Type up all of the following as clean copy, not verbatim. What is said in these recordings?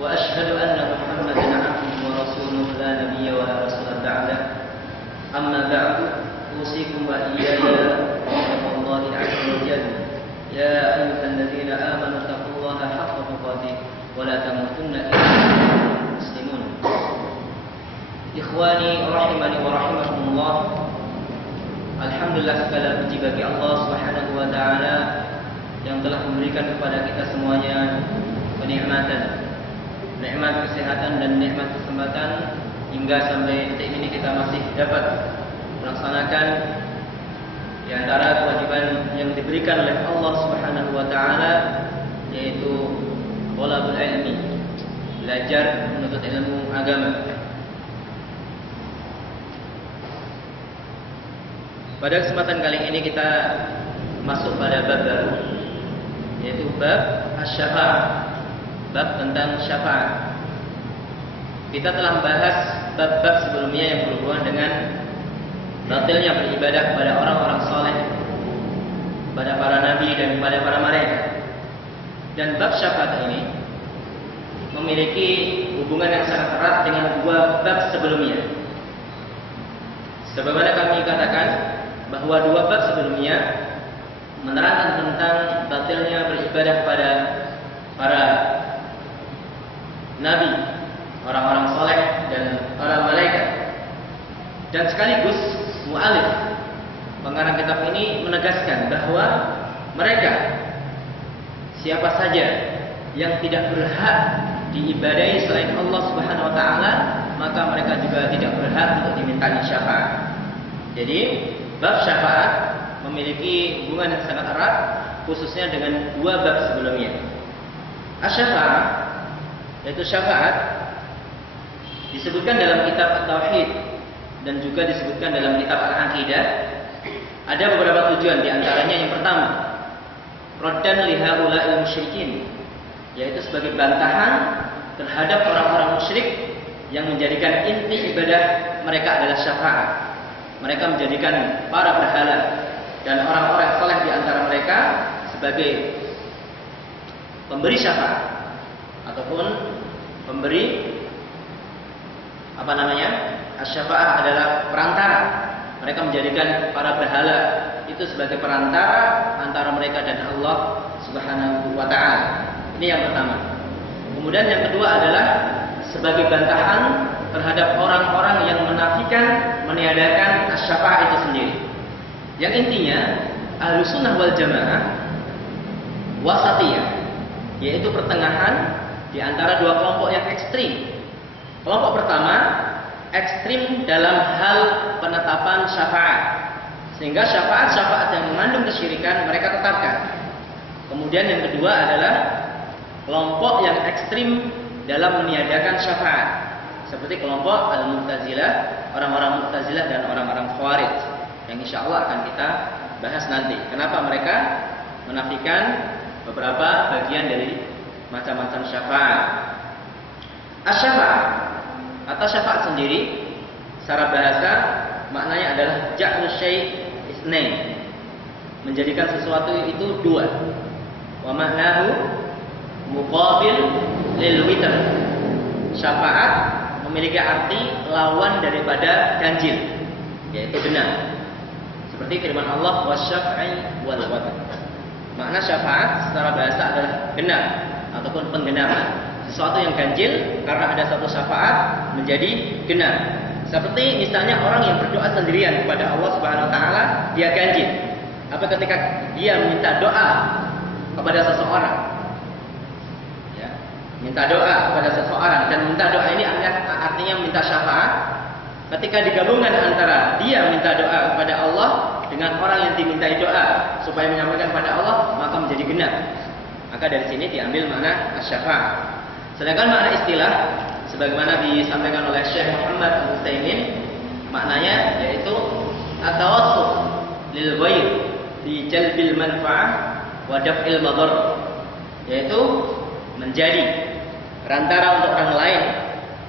وأشهد أن محمدا عبده ورسوله لا نبي ولا رسول بعده أما بعد أوصيكم وإياي بتقوى الله عز وجل يا أيها الذين آمنوا اتقوا الله حق تقاته ولا تموتن إلا وأنتم مسلمون Ikhwani rahimani wa rahimakumullah. Alhamdulillah, segala puji bagi Allah Subhanahu wa taala yang telah memberikan kepada kita semuanya kenikmatan, nikmat kesehatan dan nikmat kesempatan hingga sampai detik ini kita masih dapat melaksanakan di antara kewajiban yang diberikan oleh Allah Subhanahu wa taala, yaitu thalabul ilmi, belajar menuntut ilmu agama. Pada kesempatan kali ini kita masuk pada bab baru, yaitu bab asy-syafa'ah, bab tentang syafaat. Kita telah membahas bab-bab sebelumnya yang berhubungan dengan batilnya beribadah kepada orang-orang saleh, kepada para nabi dan kepada para malaikat. Dan bab syafaat ini memiliki hubungan yang sangat erat dengan dua bab sebelumnya. Sebagaimana kami katakan bahwa dua bab sebelumnya menerangkan tentang batilnya beribadah kepada para nabi, orang-orang soleh dan para malaikat. Dan sekaligus mu'alif, pengarang kitab ini, menegaskan bahwa mereka, siapa saja yang tidak berhak diibadahi selain Allah Subhanahu wa taala, maka mereka juga tidak berhak untuk dimintai syafaat. Jadi bab syafaat memiliki hubungan yang sangat erat, khususnya dengan dua bab sebelumnya. Asy-syafa'ah, yaitu syafaat, disebutkan dalam kitab At-Tauhid dan juga disebutkan dalam kitab Al-Aqidah. Ada beberapa tujuan, di antaranya yang pertama, raddan li haula'il musyrikin, yaitu sebagai bantahan terhadap orang-orang musyrik yang menjadikan inti ibadah mereka adalah syafaat. Mereka menjadikan para berhala dan orang-orang saleh di antara mereka sebagai pemberi syafaat ataupun pemberi asy-syafa'ah adalah perantara. Mereka menjadikan para berhala itu sebagai perantara antara mereka dan Allah Subhanahu wa taala. Ini yang pertama. Kemudian yang kedua adalah sebagai bantahan terhadap orang-orang yang menafikan, meniadakan asy-syafa'ah itu sendiri. Yang intinya Ahlussunnah wal Jamaah wasatiyah, yaitu pertengahan di antara dua kelompok yang ekstrim. Kelompok pertama ekstrim dalam hal penetapan syafaat, sehingga syafaat-syafaat yang mengandung kesyirikan mereka tetapkan. Kemudian yang kedua adalah kelompok yang ekstrim dalam meniadakan syafaat, seperti kelompok Al-Mu'tazilah, orang-orang Mu'tazilah dan orang-orang Khawarij, yang insya Allah akan kita bahas nanti. Kenapa mereka menafikan beberapa bagian dari macam-macam syafaat. Asy-syafa'ah atau syafaat sendiri secara bahasa maknanya adalah ja'lu syai' itsnain, menjadikan sesuatu itu dua. Wa ma'nahu muqabil lil witr. Syafaat memiliki arti lawan daripada ganjil, yaitu genap. Seperti firman Allah, wasyaf'i wal watr. Makna syafaat secara bahasa adalah genap ataupun penggenapan. Sesuatu yang ganjil karena ada satu syafaat menjadi genap. Seperti misalnya orang yang berdoa sendirian kepada Allah Subhanahu wa taala, dia ganjil. Apa ketika dia minta doa kepada seseorang, minta doa kepada seseorang, dan minta doa ini artinya minta syafaat. Ketika digabungkan antara dia minta doa kepada Allah dengan orang yang dimintai doa supaya menyampaikan kepada Allah, maka menjadi genap. Maka dari sini diambil makna asy-syafa'ah. Sedangkan makna istilah sebagaimana disampaikan oleh Syekh Muhammad Al-Utsaimin, maknanya yaitu at-tawassul lil ghair fi jalbil manfa'ah wa daf'il madar, yaitu menjadi perantara untuk orang lain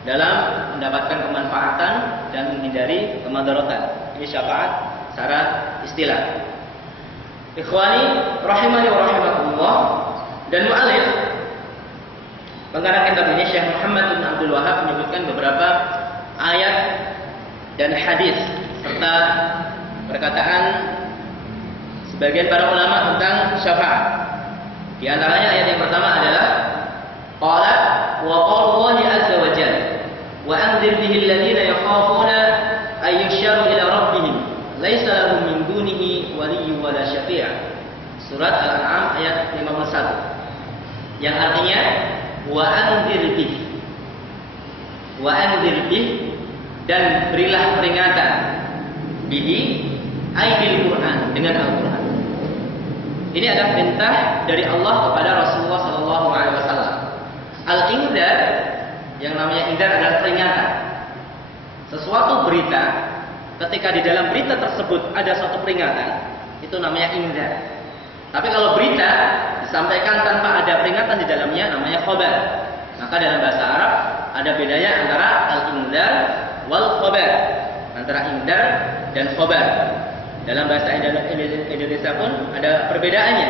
dalam mendapatkan kemanfaatan dan menghindari kemadaratan. Ini syafaat secara istilah. Ikhwani rahimani wa rahimakumullah. Dan mu'alif Pengarang kitab ini Syekh Muhammad bin Abdul Wahab menyebutkan beberapa ayat dan hadis serta perkataan sebagian para ulama tentang syafaat. Di antaranya ayat yang pertama adalah qala wa qaulullahi azza wa jalla wa anzir bihi alladziina yakhafuna ay yuhsyaru ila rabbihim laisa lahum min dunihi waliyyun wala syafi'. Surat Al-An'am ayat 51. Yang artinya wa anzir bih dan berilah peringatan bihi bil Quran, dengan Al-Quran. Ini adalah perintah dari Allah kepada Rasulullah sallallahu alaihi wasallam. Al-inzar, yang namanya inzar adalah peringatan. Sesuatu berita, ketika di dalam berita tersebut ada suatu peringatan, itu namanya inzar. Tapi kalau berita disampaikan tanpa ada peringatan di dalamnya, namanya khabar. Maka dalam bahasa Arab ada bedanya antara al-inzar wal khabar, antara inzar dan khabar. Dalam bahasa Indonesia pun ada perbedaannya.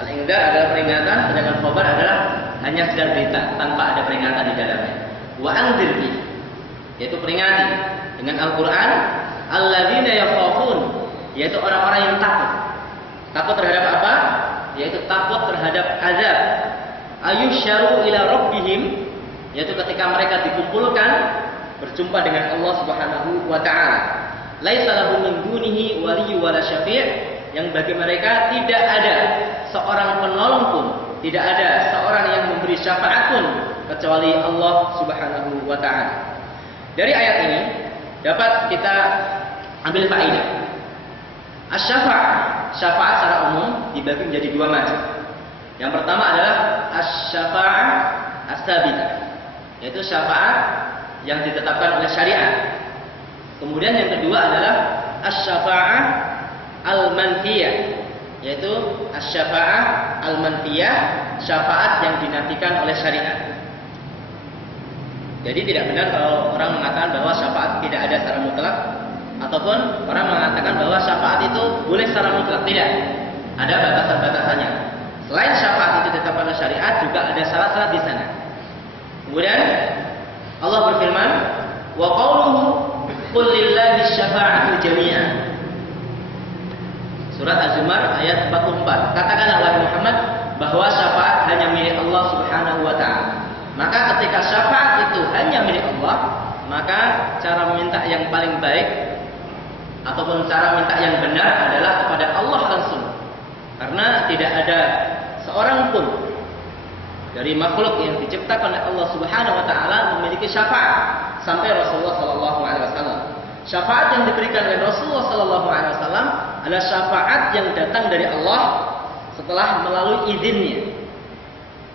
Al-inzar adalah peringatan, sedangkan khabar adalah hanya sekedar berita tanpa ada peringatan di dalamnya. Wa anzir bi, yaitu peringati dengan Al-Qur'an alladzina yakhafun, yaitu orang-orang yang takut. Takut terhadap apa? Yaitu takut terhadap azab. Ayyusyaru ila rabbihim, yaitu ketika mereka dikumpulkan berjumpa dengan Allah Subhanahu wa taala. Laisa lahum min dunihi waliyyu wala syafi', yang bagi mereka tidak ada seorang penolong pun, tidak ada seorang yang memberi syafaat pun kecuali Allah Subhanahu wa taala. Dari ayat ini dapat kita ambil faedah. Syafaat secara umum dibagi menjadi dua macam. Yang pertama adalah asy-syafa'ah as-sabitah, yaitu syafaat yang ditetapkan oleh syariat. Kemudian yang kedua adalah asy-syafa'ah al-manfiyah, yaitu asy-syafa'ah al-manfiyah, syafaat yang dinafikan oleh syariat. Jadi tidak benar kalau orang mengatakan bahwa syafaat tidak ada secara mutlak, ataupun orang mengatakan bahwa syafaat itu boleh secara mutlak. Tidak, ada batasan-batasannya. Selain syafaat itu ditetapkan oleh syariat, juga ada syarat-syarat di sana. Kemudian Allah berfirman, wa qauluhu qul lillahi syafa'atu jami'an. Surat Az-Zumar ayat 44. Katakanlah wahai Muhammad bahwa syafaat hanya milik Allah Subhanahu wa taala. Maka ketika syafaat itu hanya milik Allah, maka cara meminta yang paling baik ataupun cara minta yang benar adalah kepada Allah langsung. Karena tidak ada seorang pun dari makhluk yang diciptakan oleh Allah Subhanahu wa taala memiliki syafaat sampai Rasulullah sallallahu alaihi wasallam. Syafaat yang diberikan oleh Rasulullah sallallahu alaihi wasallam adalah syafaat yang datang dari Allah setelah melalui izinnya.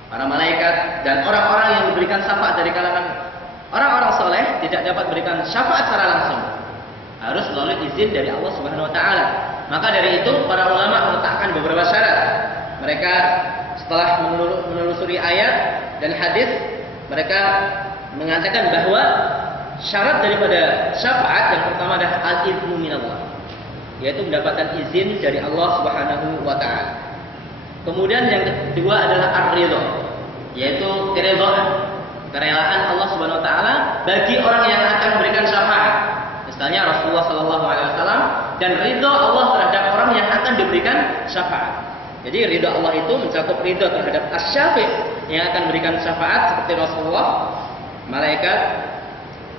Para malaikat dan orang-orang yang diberikan syafaat dari kalangan orang-orang soleh tidak dapat berikan syafaat secara langsung, harus melalui izin dari Allah Subhanahu wa taala. Maka dari itu para ulama meletakkan beberapa syarat. Mereka setelah menelusuri ayat dan hadis, mereka mengatakan bahwa syarat daripada syafaat yang pertama adalah al-idnu minallah, yaitu mendapatkan izin dari Allah Subhanahu wa taala. Kemudian yang kedua adalah ar-ridha, yaitu kerelaan Allah Subhanahu wa taala bagi orang yang akan memberikan syafaat. Misalnya Rasulullah sallallahu alaihi wasallam, dan ridha Allah terhadap orang yang akan diberikan syafaat. Jadi ridha Allah itu mencakup ridha terhadap asy-syafi' yang akan memberikan syafaat seperti Rasulullah, malaikat,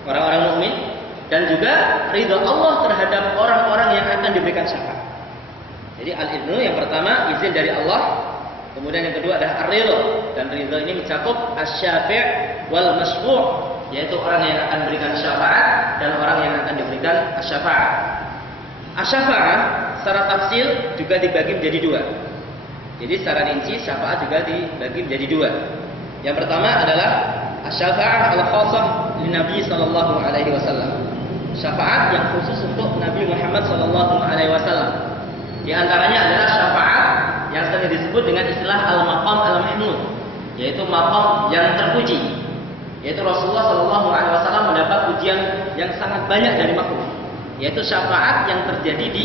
orang-orang mukmin, dan juga ridha Allah terhadap orang-orang yang akan diberikan syafaat. Jadi al-idnu yang pertama izin dari Allah, kemudian yang kedua adalah ar-ridha, dan ridha ini mencakup asy-syafi' wal masyfu', yaitu orang yang akan memberikan syafaat dan orang yang akan diberikan asy-syafa'ah. Asy-syafa'ah secara tafsir juga dibagi menjadi dua. Jadi secara rinci syafaat juga dibagi menjadi dua. Yang pertama adalah asy-syafa'ah al-khassah li Nabi sallallahu alaihi wasallam. Syafaat yang khusus untuk Nabi Muhammad sallallahu alaihi wasallam. Di antaranya adalah syafaat yang sering disebut dengan istilah al-maqam al-mahmud, yaitu maqam yang terpuji. Yaitu Rasulullah sallallahu alaihi wasallam mendapat pujian yang sangat banyak dari makhluk, yaitu syafaat yang terjadi di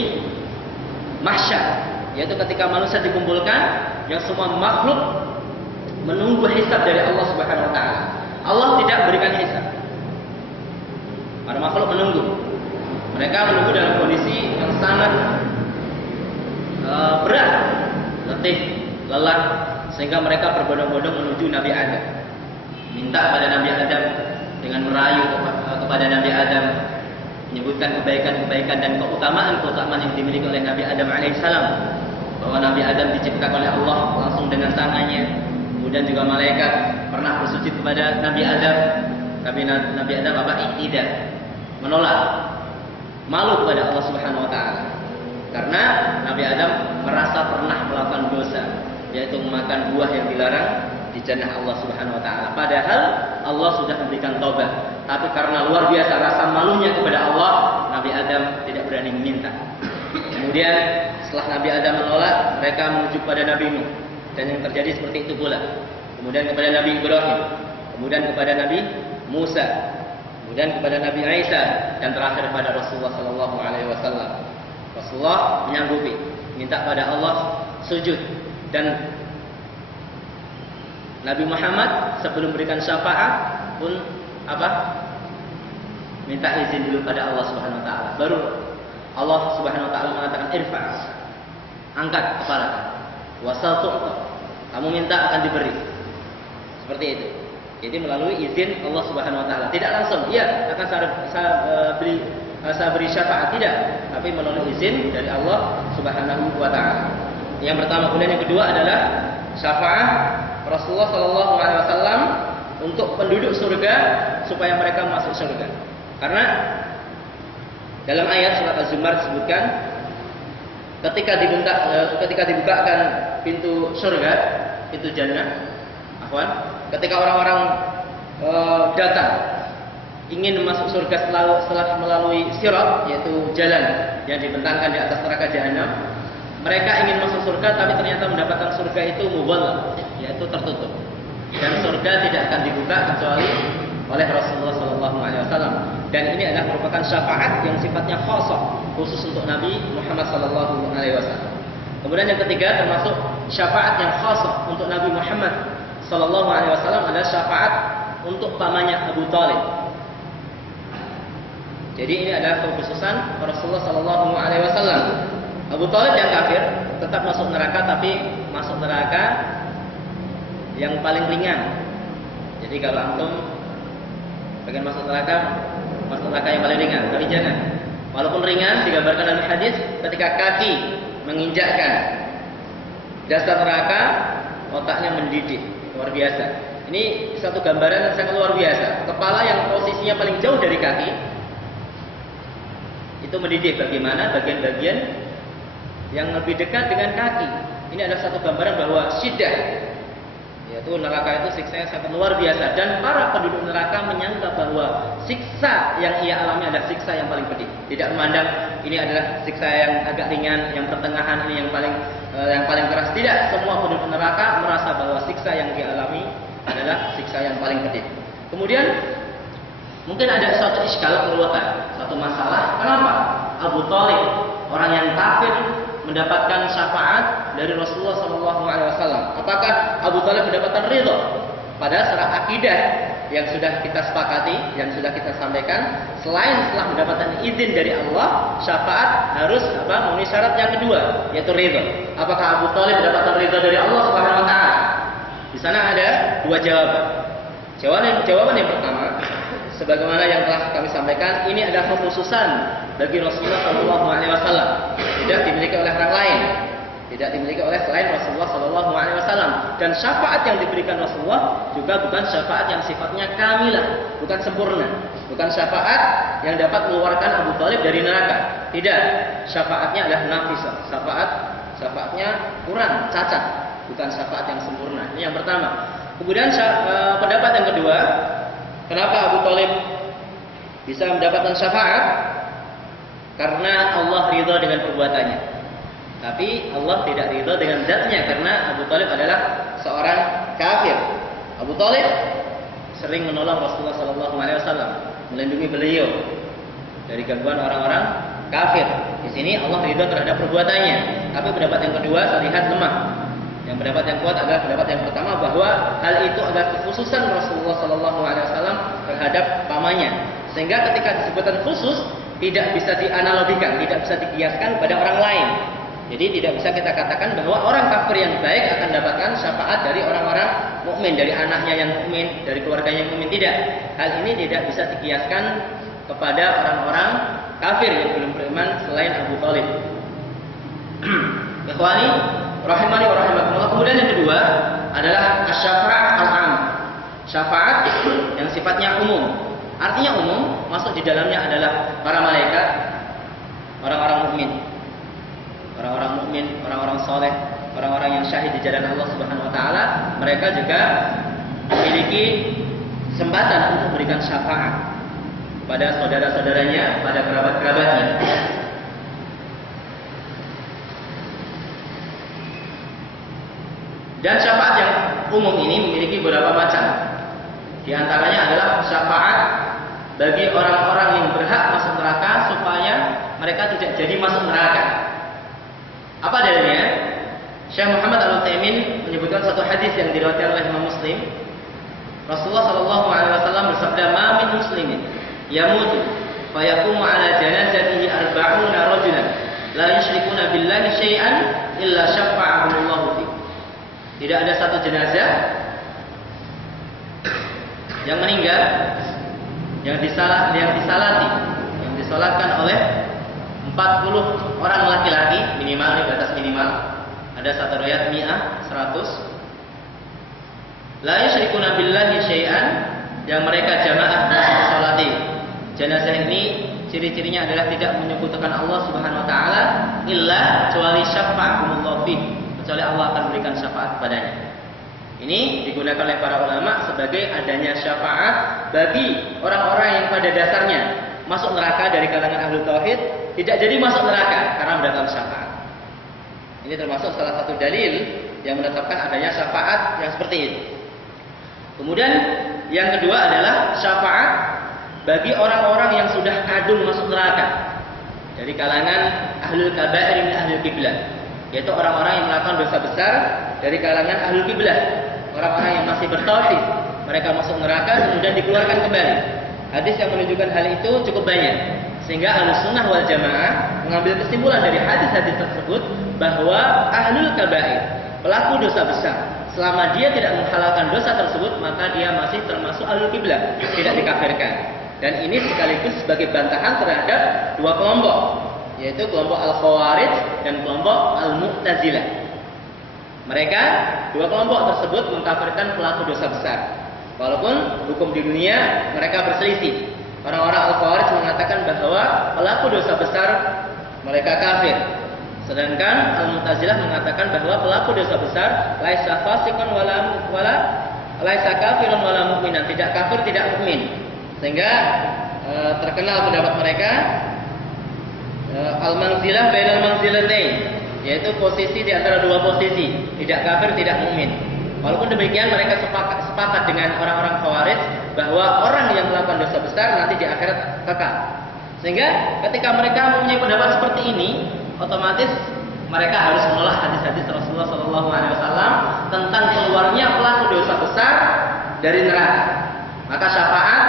mahsyar, yaitu ketika manusia dikumpulkan, yang semua makhluk menunggu hisab dari Allah Subhanahu wa taala. Allah tidak berikan hisab. Para makhluk menunggu. Mereka menunggu dalam kondisi yang sangat berat, letih, lelah, sehingga mereka berbondong-bondong menuju Nabi Adam. Minta pada Nabi Adam dengan merayu kepada Nabi Adam, menyebutkan kebaikan-kebaikan dan keutamaan-keutamaan yang dimiliki oleh Nabi Adam alaihissalam. Bahwa Nabi Adam diciptakan oleh Allah langsung dengan tangannya. Kemudian juga malaikat pernah bersujud kepada Nabi Adam. Tapi Nabi Adam tidak menolak, malu kepada Allah Subhanahu wa taala. Karena Nabi Adam merasa pernah melakukan dosa, yaitu memakan buah yang dilarang di jannah Allah Subhanahu wa taala. Padahal Allah sudah memberikan taubat, tapi karena luar biasa rasa malunya kepada Allah, Nabi Adam tidak berani meminta. Kemudian setelah Nabi Adam menolak, mereka menuju kepada Nabi Nuh, dan yang terjadi seperti itu pula. Kemudian kepada Nabi Ibrahim, kemudian kepada Nabi Musa, kemudian kepada Nabi Isa, dan terakhir pada Rasulullah sallallahu alaihi wasallam. Rasulullah menyanggupi, minta pada Allah sujud, dan Nabi Muhammad sebelum memberikan syafaat pun minta izin dulu pada Allah Subhanahu wa taala. Baru Allah Subhanahu wa taala mengatakan irfa, angkat kepala, wasal tu'ta, kamu minta akan diberi. Seperti itu. Jadi melalui izin Allah Subhanahu wa taala. Tidak langsung, iya akan saya beri syafaat, tidak, tapi melalui izin dari Allah Subhanahu wa taala. Yang pertama, kemudian yang kedua adalah syafaat Rasulullah sallallahu alaihi wasallam untuk penduduk surga supaya mereka masuk surga. Karena dalam ayat surat Az-Zumar disebutkan ketika dibukakan pintu surga, pintu jannah, ketika orang-orang datang ingin masuk surga setelah melalui sirat, yaitu jalan yang dibentangkan di atas neraka jahanam, mereka ingin masuk surga tapi ternyata mendapatkan surga itu mughallaq, yaitu tertutup, dan surga tidak akan dibuka kecuali oleh Rasulullah SAW. Dan ini adalah merupakan syafaat yang sifatnya khusus untuk Nabi Muhammad SAW. Kemudian yang ketiga, termasuk syafaat yang khusus untuk Nabi Muhammad SAW adalah syafaat untuk pamannya Abu Thalib. Jadi ini adalah kekhususan Rasulullah SAW. Abu Thalib yang kafir tetap masuk neraka, tapi masuk neraka yang paling ringan. Jadi kalau antum pengen masuk neraka yang paling ringan, tapi jangan. Walaupun ringan, digambarkan dalam hadis ketika kaki menginjakkan dasar neraka, otaknya mendidih, luar biasa. Ini satu gambaran yang sangat luar biasa. Kepala yang posisinya paling jauh dari kaki itu mendidih. Bagaimana bagian-bagian yang lebih dekat dengan kaki? Ini adalah satu gambaran bahwa syiddah, yaitu neraka itu siksanya sangat luar biasa, dan para penduduk neraka menyangka bahwa siksa yang ia alami adalah siksa yang paling pedih. Tidak memandang ini adalah siksa yang agak ringan, yang pertengahan, ini yang paling keras. Tidak, semua penduduk neraka merasa bahwa siksa yang dia alami adalah siksa yang paling pedih. Kemudian mungkin ada suatu iskal keruwetan, suatu masalah. Kenapa Abu Thalib, orang yang kafir, mendapatkan syafaat dari Rasulullah SAW? Apakah Abu Thalib mendapatkan ridho? Padahal secara akidah yang sudah kita sepakati, yang sudah kita sampaikan, selain setelah mendapatkan izin dari Allah, syafaat harus memenuhi syarat yang kedua, yaitu ridho. Apakah Abu Thalib mendapatkan ridho dari Allah Subhanahu wa taala? Di sana ada dua jawaban. Jawaban yang pertama, sebagaimana yang telah kami sampaikan, ini adalah kekhususan bagi Rasulullah SAW, tidak dimiliki oleh orang lain, tidak dimiliki oleh selain Rasulullah SAW. Dan syafaat yang diberikan Rasulullah juga bukan syafaat yang sifatnya kamilah, bukan sempurna, bukan syafaat yang dapat mengeluarkan Abu Thalib dari neraka. Tidak, syafaatnya adalah nafisah, syafaatnya kurang, cacat, bukan syafaat yang sempurna. Ini yang pertama. Kemudian pendapat yang kedua, kenapa Abu Thalib bisa mendapatkan syafaat? Karena Allah ridha dengan perbuatannya. Tapi Allah tidak ridha dengan zatnya, karena Abu Thalib adalah seorang kafir. Abu Thalib sering menolong Rasulullah SAW, melindungi beliau dari gangguan orang-orang kafir. Di sini Allah ridha terhadap perbuatannya. Tapi pendapat yang kedua terlihat lemah. Yang pendapat yang kuat adalah pendapat yang pertama, bahwa hal itu adalah kekhususan Rasulullah SAW terhadap pamannya, sehingga ketika disebutkan khusus tidak bisa dianalogikan, tidak bisa dikiaskan pada orang lain. Jadi tidak bisa kita katakan bahwa orang kafir yang baik akan mendapatkan syafaat dari orang-orang mukmin, dari anaknya yang mukmin, dari keluarganya yang mukmin. Tidak. Hal ini tidak bisa dikiaskan kepada orang-orang kafir yang belum beriman selain Abu Thalib. Ikhwani rahimani wa rahimakumullah. Kemudian yang kedua adalah asy-syafa'ah al-'am. Syafaat yang sifatnya umum. Artinya umum, masuk di dalamnya adalah para malaikat, orang-orang mukmin. Orang-orang mukmin, orang-orang soleh, orang-orang yang syahid di jalan Allah Subhanahu wa taala, mereka juga memiliki kesempatan untuk memberikan syafaat pada saudara-saudaranya, pada kerabat-kerabatnya. Dan syafaat yang umum ini memiliki beberapa macam. Di antaranya adalah syafaat bagi orang-orang yang berhak masuk neraka supaya mereka tidak jadi masuk neraka. Apa dalilnya? Syekh Muhammad Al-Utsaimin menyebutkan satu hadis yang diriwayatkan oleh Imam Muslim. Rasulullah sallallahu alaihi wasallam bersabda, "Ma min muslimin yamutu fa yaqumu ala janazatihi 40 rajulan la yusyrikuna billahi syai'an illa syafa'ahumullahu fi." Tidak ada satu jenazah yang meninggal yang disalatkan oleh 40 orang laki-laki minimal, ini batas minimal. Ada satu riwayat 100. La yusyrikuna billahi syai'an, yang mereka jamaah salati. Jenazah ini ciri-cirinya adalah tidak menyekutukan Allah Subhanahu wa taala illa kecuali syafa'ahumullah fi, kecuali Allah akan berikan syafaat padanya. Ini digunakan oleh para ulama sebagai adanya syafaat bagi orang-orang yang pada dasarnya masuk neraka dari kalangan ahlu tauhid, tidak jadi masuk neraka karena mendapat syafaat. Ini termasuk salah satu dalil yang menetapkan adanya syafaat yang seperti ini. Kemudian yang kedua adalah syafaat bagi orang-orang yang sudah kadung masuk neraka dari kalangan ahlul kabair min ahlul qiblah, yaitu orang-orang yang melakukan dosa besar dari kalangan ahlul qiblah, orang-orang yang masih bertauhid. Mereka masuk neraka kemudian dikeluarkan kembali. Hadis yang menunjukkan hal itu cukup banyak, sehingga Ahlussunnah wal Jamaah mengambil kesimpulan dari hadis-hadis tersebut bahwa ahlul kabair, pelaku dosa besar, selama dia tidak menghalalkan dosa tersebut, maka dia masih termasuk ahlul qiblah, tidak dikafirkan. Dan ini sekaligus sebagai bantahan terhadap dua kelompok, yaitu kelompok Al-Khawarij dan kelompok Al-Mu'tazilah. Mereka dua kelompok tersebut mengkafirkan pelaku dosa besar, walaupun hukum di dunia mereka berselisih. Orang-orang Al-Khawarij mengatakan bahwa pelaku dosa besar mereka kafir, sedangkan Al-Mu'tazilah mengatakan bahwa pelaku dosa besar laisa fasiqan wala laisa kafirun wala mu'minan, tidak kafir tidak mukmin. Sehingga terkenal pendapat mereka al-manzilah bainal manzilatain, yaitu posisi di antara dua posisi, tidak kafir tidak mukmin. Walaupun demikian mereka sepakat dengan orang-orang Khawarij bahwa orang yang melakukan dosa besar nanti di akhirat kekal. Sehingga ketika mereka mempunyai pendapat seperti ini, otomatis mereka harus menolak hadis-hadis Rasulullah SAW tentang keluarnya pelaku dosa besar dari neraka. Maka syafaat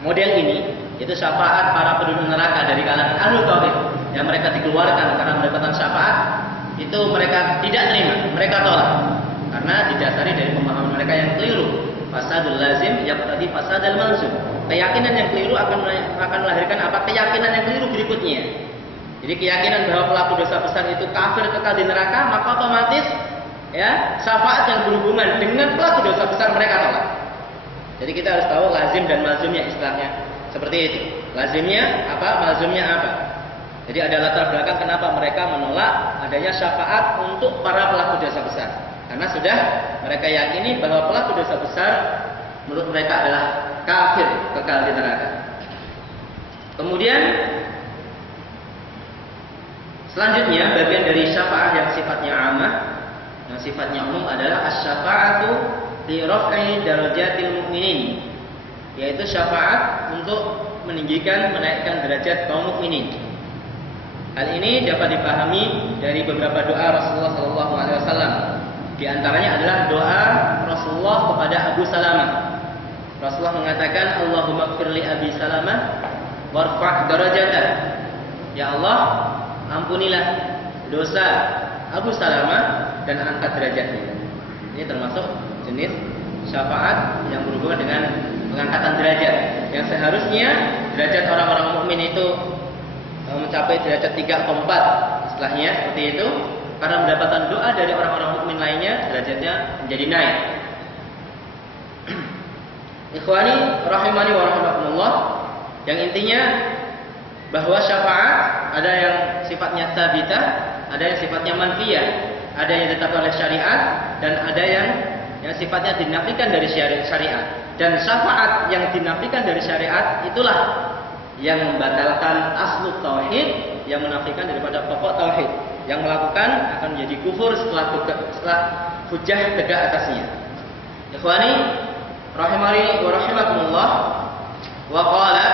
model ini, yaitu syafaat para penduduk neraka dari kalangan ahlu tauhid yang mereka dikeluarkan karena mendapatkan syafaat, itu mereka tidak terima, mereka tolak. Karena didasari dari pemahaman mereka yang keliru. Fasadul lazim yaqtadi fasadal malzum. Keyakinan yang keliru akan melahirkan apa? Keyakinan yang keliru berikutnya. Jadi keyakinan bahwa pelaku dosa besar itu kafir kekal di neraka, maka otomatis ya syafaat yang berhubungan dengan pelaku dosa besar mereka tolak. Jadi kita harus tahu lazim dan malzumnya istilahnya. Seperti itu. Lazimnya apa? Malzumnya apa? Jadi ada latar belakang kenapa mereka menolak adanya syafaat untuk para pelaku dosa besar. Karena sudah mereka yakini bahwa pelaku dosa besar menurut mereka adalah kafir kekal di neraka. Kemudian selanjutnya bagian dari syafaat yang sifatnya amah, yang sifatnya umum adalah asy-syafa'atu li raf'i darajatil mu'minin, yaitu syafaat untuk meninggikan, menaikkan derajat kaum mukminin. Hal ini dapat dipahami dari beberapa doa Rasulullah SAW. Di antaranya adalah doa Rasulullah kepada Abu Salamah. Rasulullah mengatakan, Allahumma ighfir li Abi Salamah warfa' darajatah. Ya Allah, ampunilah dosa Abu Salamah dan angkat derajatnya. Ini termasuk jenis syafaat yang berhubungan dengan pengangkatan derajat. Yang seharusnya derajat orang-orang mukmin itu mencapai derajat 3 atau 4 istilahnya seperti itu. Karena mendapatkan doa dari orang-orang mukmin lainnya, derajatnya menjadi naik. Ikhwani rahimani wa rahimakumullah, yang intinya bahwa syafaat ada yang sifatnya tsabitah, ada yang sifatnya manfiyah, ada yang ditetapkan oleh syariat dan ada yang sifatnya dinafikan dari syariat. Dan syafaat yang dinafikan dari syariat itulah yang membatalkan aslu tauhid, yang menafikan daripada pokok tauhid. Yang melakukan akan menjadi kufur setelah hujjah tegak atasnya. Ikhwani rahimani wa rahimakumullah, wa qala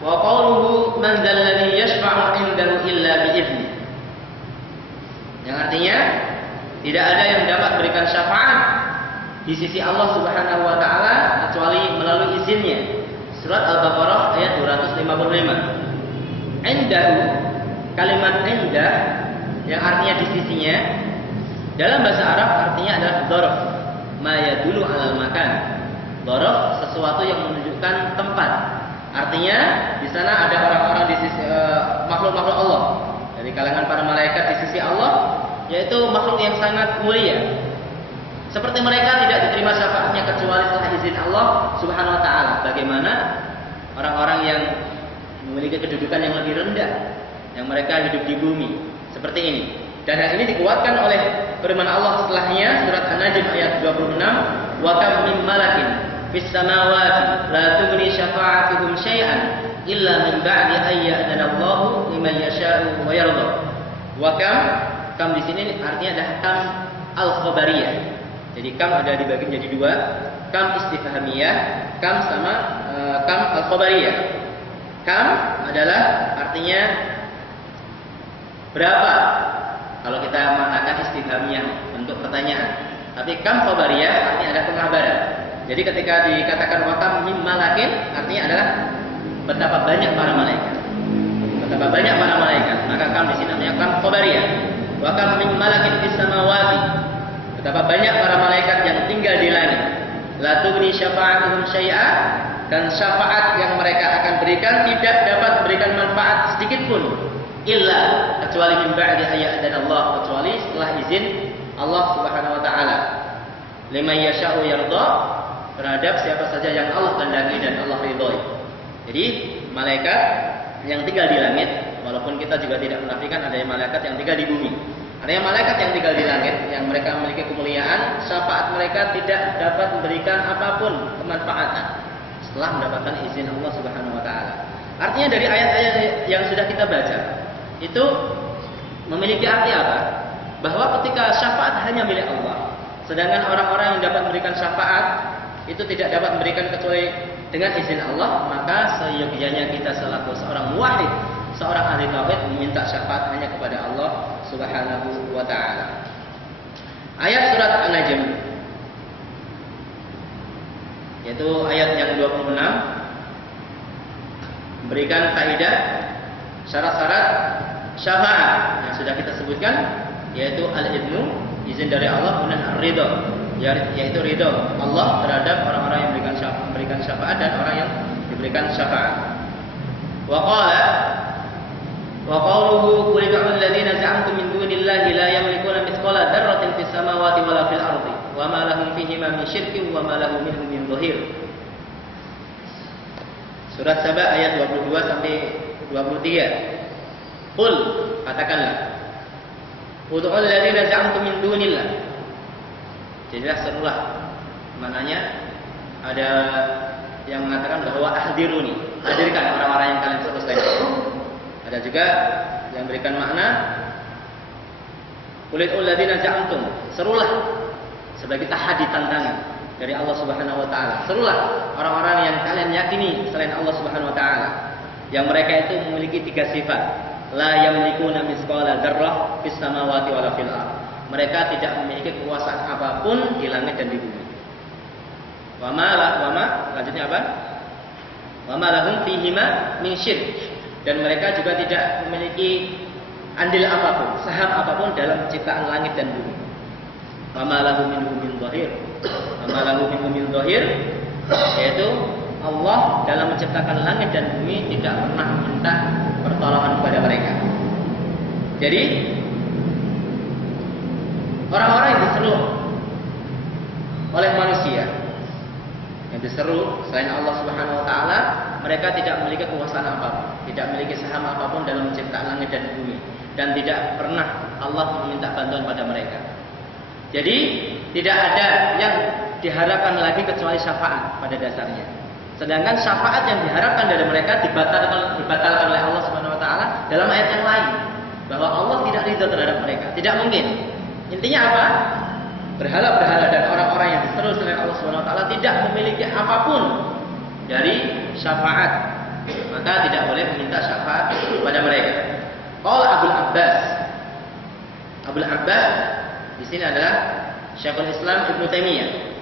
wa qawluhu man dzal ladzi yashfa'u 'indahu illa bi idzni. Yang artinya tidak ada yang dapat berikan syafaat di sisi Allah Subhanahu wa taala kecuali melalui izinnya. Surat Al-Baqarah ayat 255. Indahu, kalimat indah yang artinya di sisinya dalam bahasa Arab artinya adalah dzarf, ma yadullu 'alal makan. Dzarf sesuatu yang menunjukkan tempat. Artinya di sana ada orang-orang di sisi makhluk-makhluk Allah dari kalangan para malaikat di sisi Allah, yaitu makhluk yang sangat mulia. Seperti mereka tidak diterima syafaatnya kecuali setelah izin Allah Subhanahu wa taala. Bagaimana orang-orang yang memiliki kedudukan yang lebih rendah, yang mereka hidup di bumi seperti ini. Dan hal ini dikuatkan oleh firman Allah setelahnya, surat An-Najm ayat 26, wa kam min malakin fis samawati la tughni syafa'atuhum syai'an illa min ba'di an ya'dana Allahu liman yasha'u wa yarda. Wa kam di sini artinya adalah kam al-khabariyah. Jadi kam ada dibagi menjadi dua, kam istifhamiyah, kam sama kam al-khabariyah. Kam adalah artinya berapa? Kalau kita mengatakan istifhamiyah bentuk pertanyaan. Tapi kam khabariyah artinya ada pengabaran. Jadi ketika dikatakan wa kam min malakin artinya adalah betapa banyak para malaikat. Betapa banyak para malaikat. Maka kam di sini namanya kam khabariyah. Wa kam min malakin fis samawati. Betapa banyak para malaikat yang tinggal di langit. La tughni syafa'atuhum syai'a, dan syafaat yang mereka akan berikan tidak dapat memberikan manfaat sedikit pun illa kecuali min ba'di ayatan Allah, kecuali setelah izin Allah Subhanahu wa taala. Liman yasha'u yarda, terhadap siapa saja yang Allah kehendaki dan Allah ridhoi. Jadi malaikat yang tinggal di langit, walaupun kita juga tidak menafikan adanya malaikat yang tinggal di bumi. Adanya malaikat yang tinggal di langit, yang mereka memiliki kemuliaan, syafaat mereka tidak dapat memberikan apapun kemanfaatan setelah mendapatkan izin Allah Subhanahu wa taala. Artinya dari ayat-ayat yang sudah kita baca itu memiliki arti apa? Bahwa ketika syafaat hanya milik Allah, sedangkan orang-orang yang dapat memberikan syafaat itu tidak dapat memberikan kecuali dengan izin Allah, maka seyogyanya kita selaku seorang muwahhid, seorang ahli tauhid meminta syafaat hanya kepada Allah Subhanahu wa taala. Ayat surat An-Najm, yaitu ayat yang 26, memberikan kaidah syarat-syarat syafaat yang sudah kita sebutkan, yaitu al-idnu, izin dari Allah, kemudian ar-ridha, yaitu ridha Allah terhadap orang-orang yang memberikan syafaat dan orang yang diberikan syafaat. Wa qala wa qawluhu qul ud'u alladziina za'amtum min dunillahi la yamlikuna mithqala dzarratin fis samawati wala fil ardi wa ma lahum fihima min syirkin wa ma lahu minhum min dhahir. Surat Saba ayat 22 sampai 23. Qul, katakanlah, ud'u alladziina za'amtum min dunillah. Jadilah serulah. Mananya ada yang mengatakan bahwa ahdiruni, hadirkan orang-orang yang kalian sebut tadi. Ada juga yang berikan makna qul ud'u alladziina za'amtum, serulah sebagai tahaddi, tantangan dari Allah Subhanahu wa taala. Serulah orang-orang yang kalian yakini selain Allah Subhanahu wa taala, yang mereka itu memiliki tiga sifat. La yamlikuna mithqala dzarrah fis samawati wala fil ardh. mereka tidak memiliki kekuasaan apapun di langit dan di bumi. Lanjutnya apa? Wa ma lahum fihima min syirk. Dan mereka juga tidak memiliki andil apapun, saham apapun dalam ciptaan langit dan bumi. Wa ma lahum minhum min dhahir. Wa ma lahum minhum min dhahir, yaitu Allah dalam menciptakan langit dan bumi tidak pernah minta pertolongan kepada mereka. Jadi orang-orang yang diseru oleh manusia, yang diseru selain Allah Subhanahu wa taala, mereka tidak memiliki kekuasaan apapun, tidak memiliki saham apapun dalam menciptakan langit dan bumi, dan tidak pernah Allah meminta bantuan pada mereka. Jadi tidak ada yang diharapkan lagi kecuali syafaat pada dasarnya. Sedangkan syafaat yang diharapkan dari mereka dibatalkan oleh Allah Subhanahu wa taala dalam ayat yang lain, bahwa Allah tidak ridha terhadap mereka. Tidak mungkin. Intinya apa? Berhala-berhala dan orang-orang yang diseru selain Allah Subhanahu wa taala tidak memiliki apapun dari syafaat, maka tidak boleh meminta syafaat kepada mereka. Qala Abul Abbas di sini adalah Syekhul Islam Ibnu Taimiyah.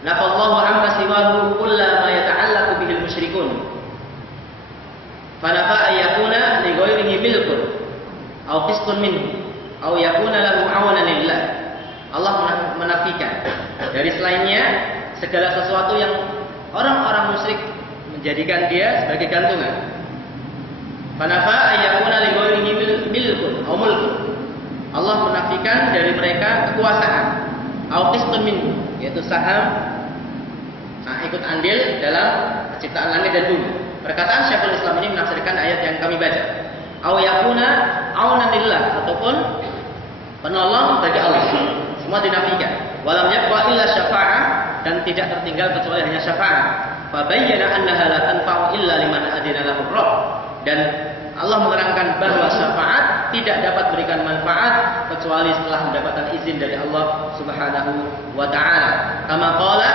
Nafallahu amma siwahu kulla ma yata'allaqu bihil musyrikun. Fanafa ayyakuna li ghairihi milkun aw qistun minhu aw yakuna lahu awanan lillah. Allah menafikan dari selainnya segala sesuatu yang orang-orang musyrik menjadikan dia sebagai gantungan. Fanafa ayyakuna li ghairihi milkun aw mulkun. Allah menafikan dari mereka kekuasaan, aw qistun minhu, yaitu saham, ikut andil dalam ciptaan langit dan bumi. Perkataan Syekhul Islam ini menafsirkan ayat yang kami baca. Aw yakuna aunan lillah, ataupun penolong bagi Allah. Semua dinafikan. Walam yabqa illa syafa'ah, dan tidak tertinggal kecuali hanya syafaat. Fa bayyana annaha la tanfa'u illa liman adina lahu Rabb. Dan Allah menerangkan bahwa syafaat tidak dapat berikan manfaat kecuali setelah mendapatkan izin dari Allah Subhanahu wa taala. Kama qala,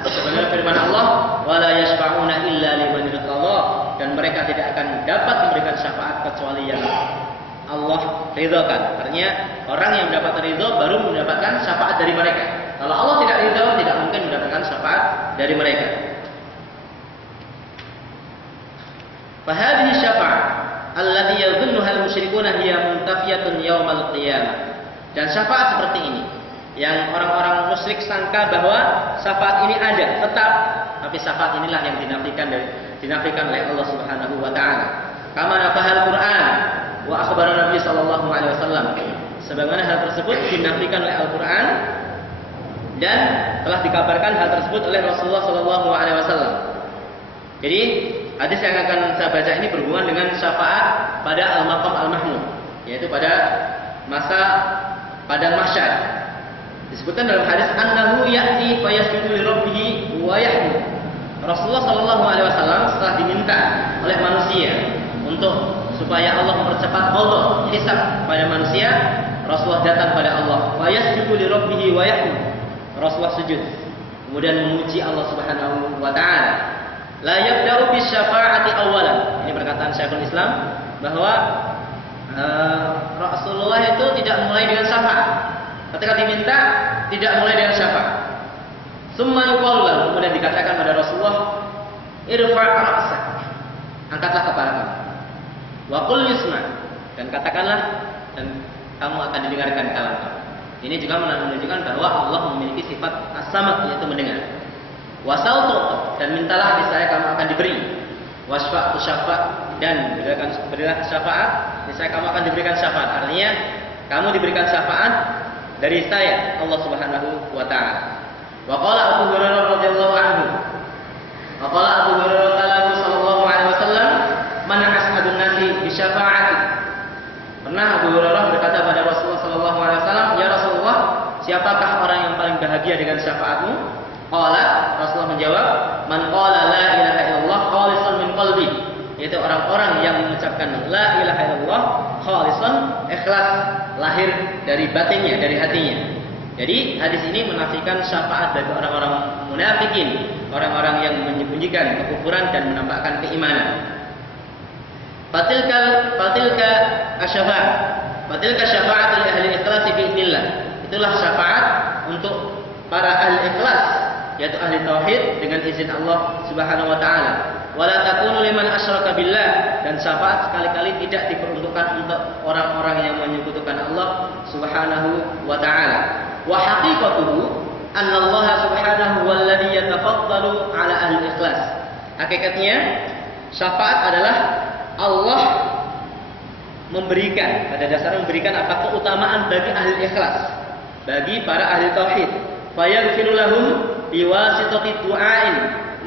sebagaimana firman Allah, wala yashfa'una illa liman irtadha, dan mereka tidak akan dapat memberikan syafaat kecuali yang Allah ridhakan. Artinya orang yang mendapat ridha baru mendapatkan syafaat dari mereka. Kalau Allah tidak ridha, tidak mungkin mendapatkan syafaat dari mereka. Fa hadhihi syafa'ah allati yadhunnuha al-musyrikuna hiya muntafiyatun yaumal qiyamah. Dan syafaat seperti ini yang orang-orang musyrik sangka bahwa syafaat ini ada tetap, tapi syafaat inilah yang dinafikan oleh Allah Subhanahu wa taala. Kama nafahal Quran wa akhbara Nabi sallallahu alaihi wasallam. Sebagaimana hal tersebut dinafikan oleh Al-Qur'an dan telah dikabarkan hal tersebut oleh Rasulullah sallallahu alaihi wasallam. Jadi hadis yang akan saya baca ini berhubungan dengan syafaat pada al-maqam al-mahmud, yaitu pada masa padang mahsyar. Disebutkan dalam hadis annahu ya'ti fa yasjudu li rabbih wa yahmud. Rasulullah sallallahu alaihi wasallam setelah diminta oleh manusia untuk supaya Allah mempercepat qada hisab pada manusia, Rasulullah datang pada Allah wa yasjudu li rabbih wa yahmud. Rasulullah sujud kemudian memuji Allah Subhanahu wa taala. La yabda'u bis syafa'ati awwalan. Ini perkataan Syekhul Islam bahwa Rasulullah itu tidak mulai dengan syafaat. Ketika diminta tidak mulai dengan syafaat. Summa yuqalu, kemudian dikatakan pada Rasulullah, irfa' ra'sak. Angkatlah kepalamu. Wa qul yusma, dan katakanlah dan kamu akan didengarkan kalam kamu. Ini juga menunjukkan bahwa Allah memiliki sifat as-samad, yaitu mendengar. Wasautu, dan mintalah niscaya kamu akan diberi. Wasfa'tu syafa', dan berilah syafaat, niscaya kamu akan diberikan syafaat. Artinya kamu diberikan syafaat dari saya, Allah Subhanahu wa taala. Wa qala Abu Hurairah radhiyallahu anhu. Wa qala Abu Hurairah sallallahu alaihi wasallam, man as'adun nasi bi syafa'ati. Pernah Abu Hurairah berkata pada Rasulullah sallallahu alaihi wasallam, "Ya Rasulullah, siapakah orang yang paling bahagia dengan syafaatmu?" Qala, Rasulullah menjawab, "Man qala la ilaha illallah khalisan min qalbi." Yaitu orang-orang yang mengucapkan la ilaha illallah khalisan, ikhlas, lahir dari batinnya, dari hatinya. Jadi hadis ini menafikan syafaat bagi orang-orang munafikin, orang-orang yang menyembunyikan kekufuran dan menampakkan keimanan. Fatilka asy-syafa'ah. Fatilka syafa'atul ahli ikhlas bi idznillah. Itulah syafaat untuk para ahli ikhlas, yaitu ahli tauhid dengan izin Allah Subhanahu wa taala. Wala takunu liman asyraka billah, dan syafaat sekali-kali tidak diperuntukkan untuk orang-orang yang menyekutukan Allah Subhanahu wa taala. Wa haqiqatuhu anna Allah Subhanahu walladzi yatafaddalu ala ahli ikhlas. Hakikatnya syafaat adalah Allah memberikan, pada dasarnya memberikan apa? Keutamaan bagi ahli ikhlas, bagi para ahli tauhid. Fayaghfiru lahum biwasitati du'ain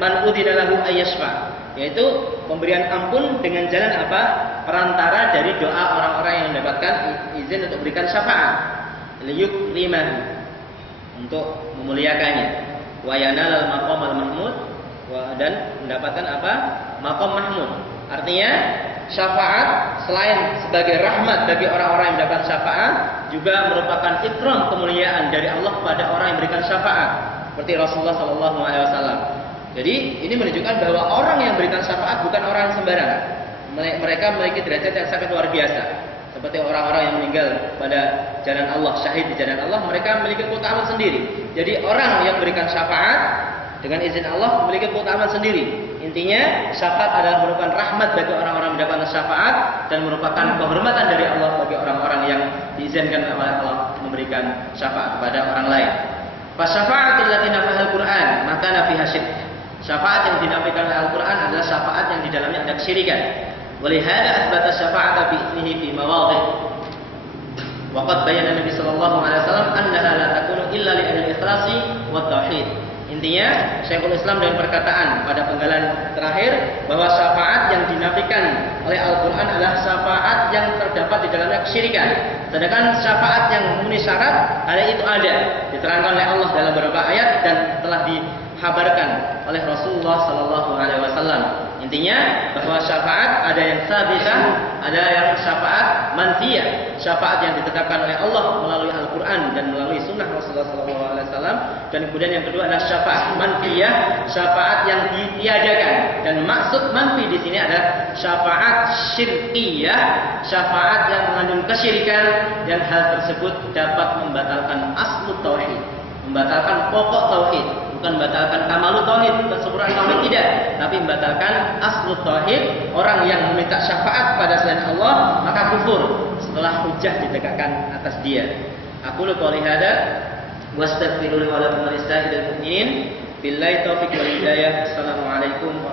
man udhina lahu ayyashfa, yaitu pemberian ampun dengan jalan apa? Perantara dari doa orang-orang yang mendapatkan izin untuk berikan syafaat. Liyukrimahu, untuk memuliakannya. Wa yanalal maqamal mahmud, dan mendapatkan apa? Maqam mahmud. Artinya syafaat selain sebagai rahmat bagi orang-orang yang mendapat syafaat, juga merupakan ikram, kemuliaan dari Allah kepada orang yang memberikan syafaat, seperti Rasulullah SAW. Jadi ini menunjukkan bahwa orang yang memberikan syafaat bukan orang sembarangan. Mereka memiliki derajat yang sangat luar biasa. Seperti orang-orang yang meninggal pada jalan Allah, syahid di jalan Allah, mereka memiliki keutamaan sendiri. Jadi orang yang memberikan syafaat dengan izin Allah memiliki keutamaan sendiri. Intinya syafaat adalah merupakan rahmat bagi orang-orang mendapatkan syafaat, dan merupakan kehormatan dari Allah bagi orang-orang yang diizinkan oleh Allah memberikan syafaat kepada orang lain. Fasyafa'atul lati nafahal Quran maka nafiha syirk. Syafaat yang dinafikan oleh Al-Quran adalah syafaat yang di dalamnya ada kesyirikan. Walihada asbata syafa'ata bi'ithnihi fi mawadhi. Wa qad bayyana Nabi sallallahu alaihi wasallam annaha la takunu illa li ahli ikhlasi wa tauhid. Intinya Syekhul Islam dengan perkataan pada penggalan terakhir bahwa syafaat yang dinafikan oleh Al-Quran adalah syafaat yang terdapat di dalamnya kesyirikan. Sedangkan syafaat yang memenuhi syarat, hal itu ada, diterangkan oleh Allah dalam beberapa ayat dan telah dikabarkan oleh Rasulullah Sallallahu Alaihi Wasallam. Intinya bahwa syafaat ada yang sabitah, ada yang syafaat manfiyah, syafaat yang ditetapkan oleh Allah melalui Al-Quran dan melalui Sunnah Rasulullah Sallallahu Alaihi Wasallam. Dan kemudian yang kedua adalah syafaat manfiyah, syafaat yang ditiadakan. Dan maksud manfi di sini adalah syafaat syirkiyah, syafaat yang mengandung kesyirikan, dan hal tersebut dapat membatalkan aslu tauhid, membatalkan pokok tauhid. Bukan membatalkan kamalu tauhid, kesempurnaan tauhid tidak, tapi membatalkan aslu tauhid. Orang yang meminta syafaat pada selain Allah maka kufur setelah hujjah ditegakkan atas dia. Aku qouli hada wastaghfiru li wa lakum wa lisa'iril mu'minin billahi taufiq wal hidayah. Assalamualaikum